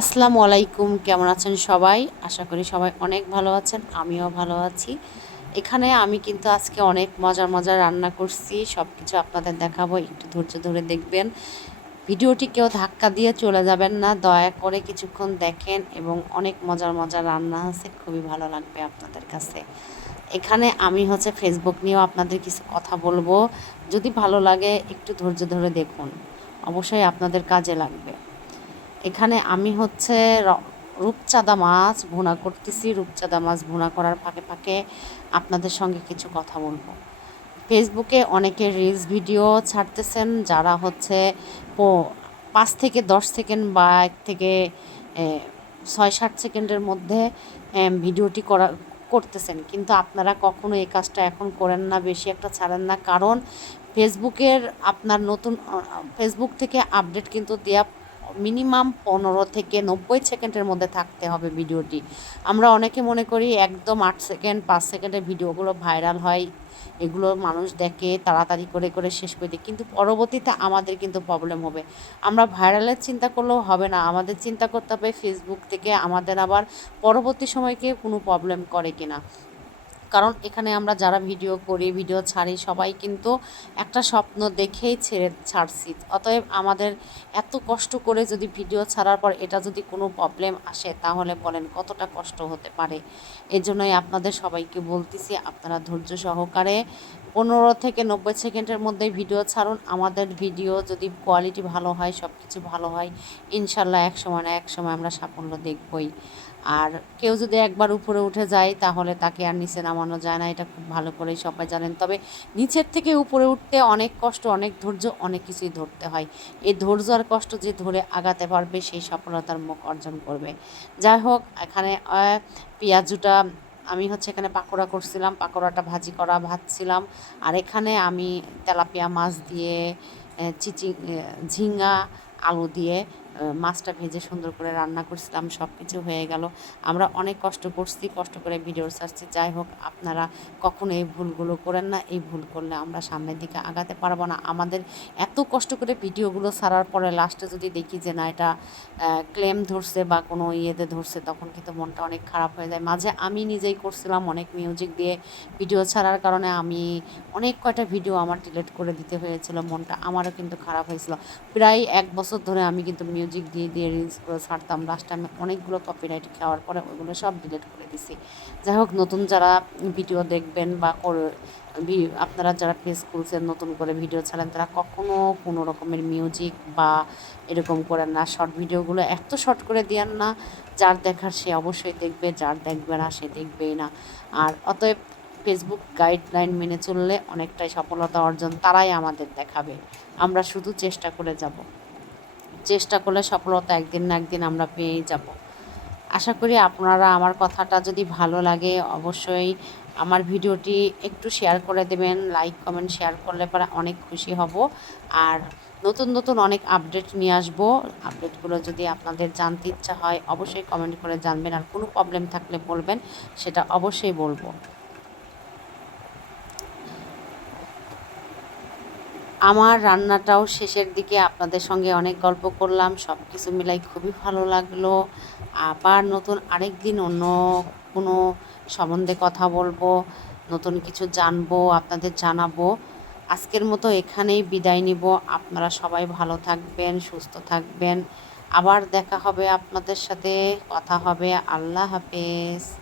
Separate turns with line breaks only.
আসসালামু আলাইকুম, কেমন আছেন সবাই? আশা করি সবাই অনেক ভালো আছেন, আমিও ভালো আছি। এখানে আমি কিন্তু আজকে অনেক মজার মজার রান্না করছি সব কিছু আপনাদের দেখাবো, একটু ধৈর্য ধরে দেখবেন। ভিডিওটি কেউ ধাক্কা দিয়ে চলে যাবেন না, দয়া করে কিছুক্ষণ দেখেন এবং অনেক মজার মজার রান্না আছে, খুবই ভালো লাগবে আপনাদের কাছে। এখানে আমি হচ্ছে ফেসবুক নিয়েও আপনাদের কিছু কথা বলব, যদি ভালো লাগে একটু ধৈর্য ধরে দেখুন, অবশ্যই আপনাদের কাজে লাগবে। এখানে আমি হচ্ছে রূপচাঁদা মাছ ভুনা করতেছি। রূপচাঁদা মাছ ভুনা করার ফাঁকে ফাঁকে আপনাদের সঙ্গে কিছু কথা বলব। ফেসবুকে অনেকে রিলস ভিডিও ছাড়তেছেন যারা হচ্ছে পাঁচ থেকে দশ সেকেন্ড বা এক থেকে ছয় ষাট সেকেন্ডের মধ্যে ভিডিওটি করা, করতেছেন। কিন্তু আপনারা কখনো এই কাজটা এখন করেন না, বেশি একটা ছাড়েন না। কারণ ফেসবুকের আপনার নতুন ফেসবুক থেকে আপডেট কিন্তু দেয়া মিনিমাম পনেরো থেকে নব্বই সেকেন্ডের মধ্যে থাকতে হবে ভিডিওটি। আমরা অনেকে মনে করি একদম আট সেকেন্ড, পাঁচ সেকেন্ডের ভিডিওগুলো ভাইরাল হয়, এগুলো মানুষ দেখে তাড়াতাড়ি করে করে শেষ করে দিই কিন্তু পরবর্তীতে আমাদের কিন্তু প্রবলেম হবে। আমরা ভাইরালের চিন্তা করলেও হবে না। আমাদের চিন্তা করতে হবে ফেসবুক থেকে আমাদের আবার পরবর্তী সময়কে কোনো প্রবলেম করে কিনা। কারণ এখানে আমরা যারা ভিডিও করি, ভিডিও ছাড়ি, সবাই কিন্তু একটা স্বপ্ন দেখেই ছেড়ে ছাড়ছি। অতএব আমাদের এত কষ্ট করে যদি ভিডিও ছাড়ার পর এটা যদি কোনো প্রবলেম আসে, তাহলে বলেন কতটা কষ্ট হতে পারে? এজন্যই আপনাদের সবাইকে বলতেছি, আপনারা ধৈর্য সহকারে পনেরো থেকে নব্বই সেকেন্ডের মধ্যে ভিডিও ছাড়ুন। আমাদের ভিডিও যদি কোয়ালিটি ভালো হয় সব কিছু ভালো হয়, ইনশাল্লাহ এক সময় না এক সময় আমরা সাফল্য দেখবই। আর কেউ যদি একবার উপরে উঠে যায়, তাহলে তাকে আর নিচে নামানো যায় না। এটা খুব ভালো করেই সবাই জানেন। তবে নিচের থেকে উপরে উঠতে অনেক কষ্ট, অনেক ধৈর্য, অনেক কিছুই ধরতে হয়। এই ধৈর্য আর কষ্ট যে ধরে আগাতে পারবে, সেই সফলতার মুখ অর্জন করবে। যাই হোক, এখানে পেঁয়াজুটা আমি হচ্ছে এখানে পাকোড়া করছিলাম। পাকোড়াটা ভাজি করা ভাজছিলাম। আর এখানে আমি তেলাপিয়া মাছ দিয়ে চিচি ঝিঙ্গা আলু দিয়ে মাছটা ভেজে সুন্দর করে রান্না করছিলাম সব কিছু হয়ে গেল। আমরা অনেক কষ্ট করছি, কষ্ট করে ভিডিও ছাড়ছি। যাই হোক, আপনারা কখনো এই ভুলগুলো করেন না। এই ভুল করলে আমরা সামনের দিকে আগাতে পারব না। আমাদের এত কষ্ট করে ভিডিওগুলো ছাড়ার পরে লাস্টে যদি দেখি যে না, এটা ক্লেম ধরছে বা কোনো ইয়েতে ধরছে, তখন কিন্তু মনটা অনেক খারাপ হয়ে যায়। মাঝে আমি নিজেই করছিলাম অনেক মিউজিক দিয়ে ভিডিও ছাড়ার কারণে আমি অনেক কয়টা ভিডিও আমার ডিলেট করে দিতে হয়েছিল। মনটা আমারও কিন্তু খারাপ হয়েছিল। প্রায় এক বছর ধরে আমি কিন্তু মিউজিক দিয়ে দিয়ে রিলসগুলো ছাড়তাম। লাস্ট আমি অনেকগুলো কপিরাইট খাওয়ার পরে ওইগুলো সব ডিলিট করে দিছি। যাই হোক, নতুন যারা ভিডিও দেখবেন বা আপনারা যারা পেজ খুলছেন নতুন করে ভিডিও ছাড়েন, তারা কখনো কোনো রকমের মিউজিক বা এরকম করেন না। শর্ট ভিডিওগুলো এত শর্ট করে দিয়েন না, যার দেখার সে অবশ্যই দেখবে, যার দেখবে না সে দেখবেই না। আর অতএব ফেসবুক গাইডলাইন মেনে চললে অনেকটাই সফলতা অর্জন তারাই আমাদের দেখাবে। আমরা শুধু চেষ্টা করে যাব। চেষ্টা করলে সফলতা একদিন না একদিন আমরা পেয়েই যাব। আশা করি আপনারা আমার কথাটা যদি ভালো লাগে অবশ্যই আমার ভিডিওটি একটু শেয়ার করে দেবেন লাইক কমেন্ট শেয়ার করলে পরে অনেক খুশি হব। আর নতুন নতুন অনেক আপডেট নিয়ে আসব। আপডেটগুলো যদি আপনাদের জানতে ইচ্ছা হয় অবশ্যই কমেন্ট করে জানবেন। আর কোনো প্রবলেম থাকলে বলবেন, সেটা অবশ্যই বলব। আমার রান্নাটাও শেষের দিকে আপনাদের সঙ্গে অনেক গল্প করলাম সব কিছু মিলাই খুবই ভালো লাগল। আবার নতুন আরেক দিন অন্য কোনো সম্বন্ধে কথা বলব, নতুন কিছু জানব, আপনাদের জানাব। আজকের মতো এখানেই বিদায় নিব। আপনারা সবাই ভালো থাকবেন, সুস্থ থাকবেন। আবার দেখা হবে আপনাদের সাথে, কথা হবে। আল্লাহ হাফেজ।